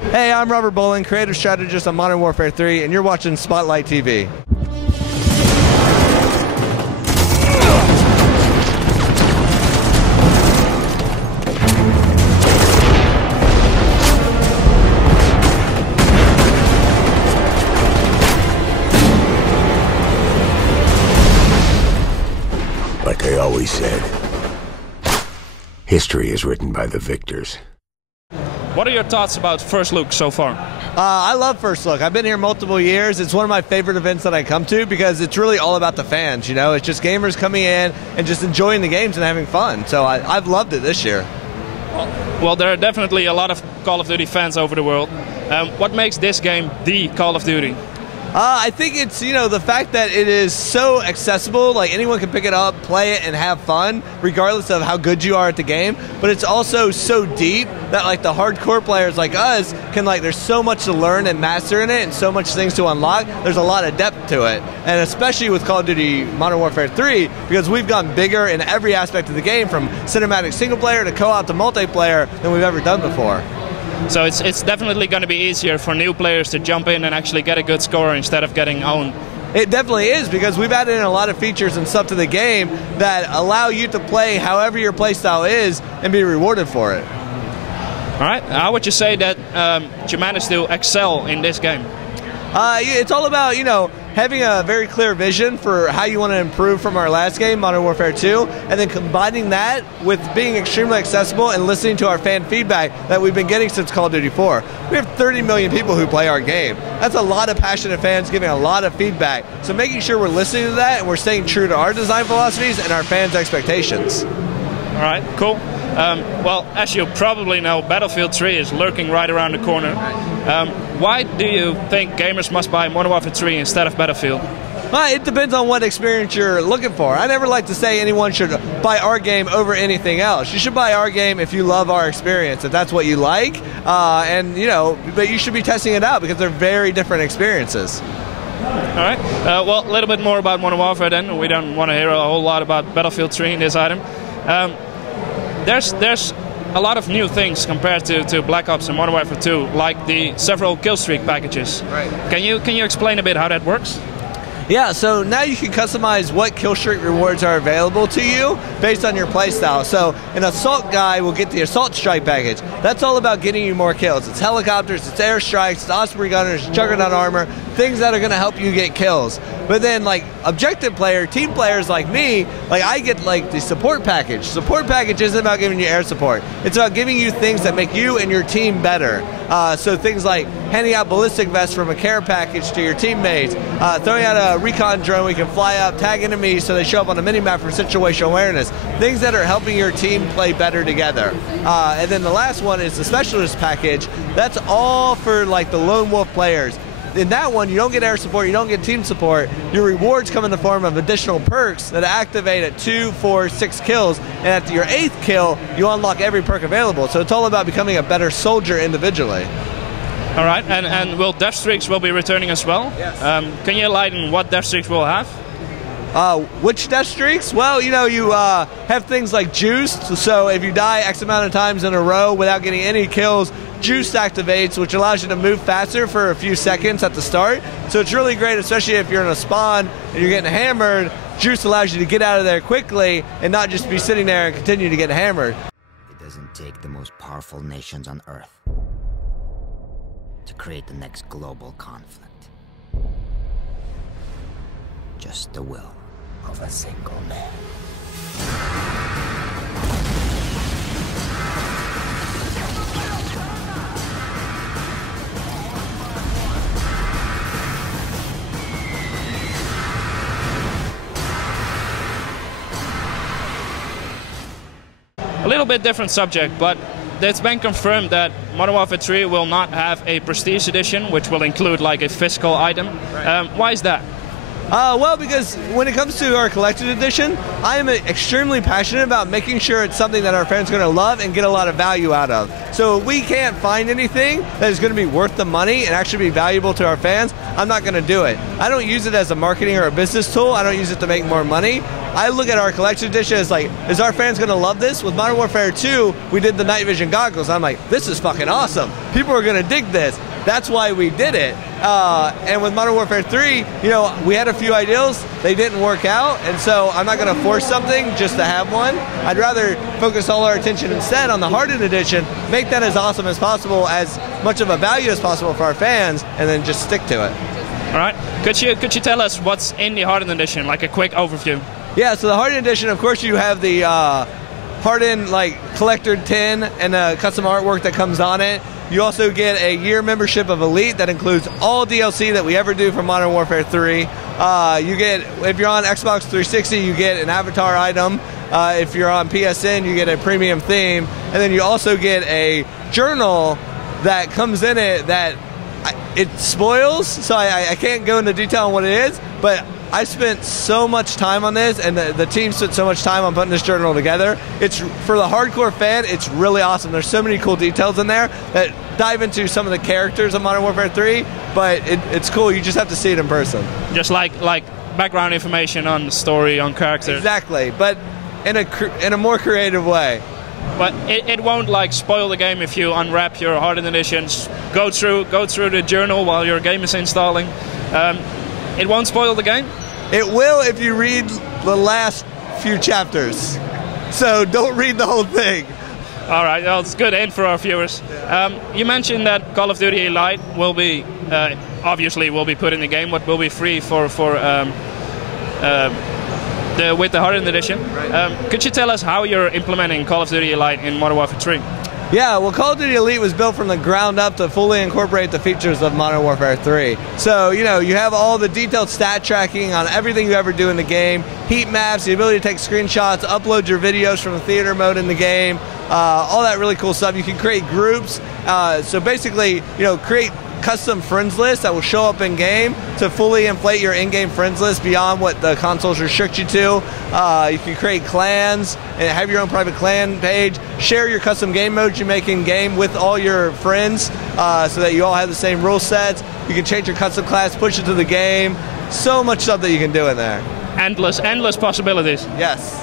Hey, I'm Robert Bolin, creative strategist on Modern Warfare 3, and you're watching Spotlight TV. Like I always said, history is written by the victors. What are your thoughts about Firstlook so far? I love Firstlook. I've been here multiple years. It's one of my favorite events that I come to because it's really all about the fans, you know? It's just gamers coming in and just enjoying the games and having fun. So I've loved it this year. Well, there are definitely a lot of Call of Duty fans over the world. What makes this game the Call of Duty? I think it's, you know, the fact that it is so accessible, like anyone can pick it up, play it, and have fun, regardless of how good you are at the game. But it's also so deep that like the hardcore players like us can there's so much to learn and master in it and so much things to unlock. There's a lot of depth to it. And especially with Call of Duty Modern Warfare 3, because we've gone bigger in every aspect of the game, from cinematic single player to co-op to multiplayer, than we've ever done before. So it's definitely going to be easier for new players to jump in and actually get a good score instead of getting owned. It definitely is, because we've added in a lot of features and stuff to the game that allow you to play however your playstyle is and be rewarded for it. All right. How would you say that you managed to excel in this game? It's all about, you know, having a very clear vision for how you want to improve from our last game, Modern Warfare 2, and then combining that with being extremely accessible and listening to our fan feedback that we've been getting since Call of Duty 4. We have 30 million people who play our game. That's a lot of passionate fans giving a lot of feedback. So making sure we're listening to that and we're staying true to our design philosophies and our fans' expectations. All right, cool. Well, as you probably know, Battlefield 3 is lurking right around the corner. Why do you think gamers must buy Modern Warfare 3 instead of Battlefield? Well, it depends on what experience you're looking for. I never like to say anyone should buy our game over anything else. You should buy our game if you love our experience, if that's what you like, and you know, but you should be testing it out because they're very different experiences. All right. Well, a little bit more about Modern Warfare then. We don't want to hear a whole lot about Battlefield 3 in this item. There's a lot of new things compared to Black Ops and Modern Warfare 2, like the several kill streak packages. Right. Can you explain a bit how that works? Yeah, so now you can customize what kill streak rewards are available to you based on your playstyle. So an assault guy will get the assault strike package. That's all about getting you more kills. It's helicopters, it's airstrikes, it's Osprey gunners, juggernaut armor, things that are going to help you get kills. But then like objective player, team players like me, like I get like the support package. Support package isn't about giving you air support. It's about giving you things that make you and your team better. So things like handing out ballistic vests from a care package to your teammates, throwing out a recon drone we can fly up, tag enemies so they show up on a mini-map for situational awareness, things that are helping your team play better together. And then the last one is the specialist package. That's all for like the lone wolf players. In that one, you don't get air support, you don't get team support. Your rewards come in the form of additional perks that activate at 2, 4, 6 kills, and at your 8th kill, you unlock every perk available. So it's all about becoming a better soldier individually. All right, and will death streaks will be returning as well? Yes. Can you enlighten what death streaks we'll have? Which death streaks? Well, you know, you have things like juiced, so if you die X amount of times in a row without getting any kills, juiced activates, which allows you to move faster for a few seconds at the start. So it's really great, especially if you're in a spawn and you're getting hammered. Juice allows you to get out of there quickly and not just be sitting there and continue to get hammered. It doesn't take the most powerful nations on Earth to create the next global conflict. Just the will of a single man. A little bit different subject, but it's been confirmed that Modern Warfare 3 will not have a Prestige Edition, which will include like a physical item. Right. Why is that? Well, because when it comes to our collector's edition, I am extremely passionate about making sure it's something that our fans are going to love and get a lot of value out of. So if we can't find anything that is going to be worth the money and actually be valuable to our fans, I'm not going to do it. I don't use it as a marketing or a business tool. I don't use it to make more money. I look at our collector's edition as like, is our fans going to love this? With Modern Warfare 2, we did the night vision goggles. I'm like, this is fucking awesome. People are going to dig this. That's why we did it. And with Modern Warfare 3, you know, we had a few ideas. They didn't work out, and so I'm not going to force something just to have one. I'd rather focus all our attention instead on the Hardened Edition, make that as awesome as possible, as much of a value as possible for our fans, and then just stick to it. All right. Could you tell us what's in the Hardened Edition, like a quick overview? Yeah, so the Hardened Edition, of course, you have the Hardened like collector tin and the custom artwork that comes on it. You also get a year membership of Elite that includes all DLC that we ever do for Modern Warfare 3. You get, if you're on Xbox 360, you get an avatar item. If you're on PSN, you get a premium theme. And then you also get a journal that comes in it that it spoils, so I can't go into detail on what it is, but I spent so much time on this, and the team spent so much time on putting this journal together. It's, for the hardcore fan, it's really awesome. There's so many cool details in there that dive into some of the characters of Modern Warfare 3, but it's cool. You just have to see it in person. Just like background information on the story, on characters. Exactly, but in a more creative way. But it won't like spoil the game if you unwrap your Hardened Editions, go through the journal while your game is installing. It won't spoil the game? It will if you read the last few chapters. So don't read the whole thing. All right, well, it's good end for our viewers. You mentioned that Call of Duty Elite will be, obviously will be put in the game, but will be free with the Hardened Edition. Right. Could you tell us how you're implementing Call of Duty Elite in Modern Warfare 3? Yeah, well, Call of Duty Elite was built from the ground up to fully incorporate the features of Modern Warfare 3. So, you know, you have all the detailed stat tracking on everything you ever do in the game, heat maps, the ability to take screenshots, upload your videos from the theater mode in the game, all that really cool stuff. You can create groups. So basically, you know, create custom friends lists that will show up in game to fully inflate your in-game friends list beyond what the consoles restrict you to. You can create clans and have your own private clan page. Share your custom game modes you make in game with all your friends so that you all have the same rule sets. You can change your custom class, push it to the game. So much stuff that you can do in there. Endless possibilities. Yes.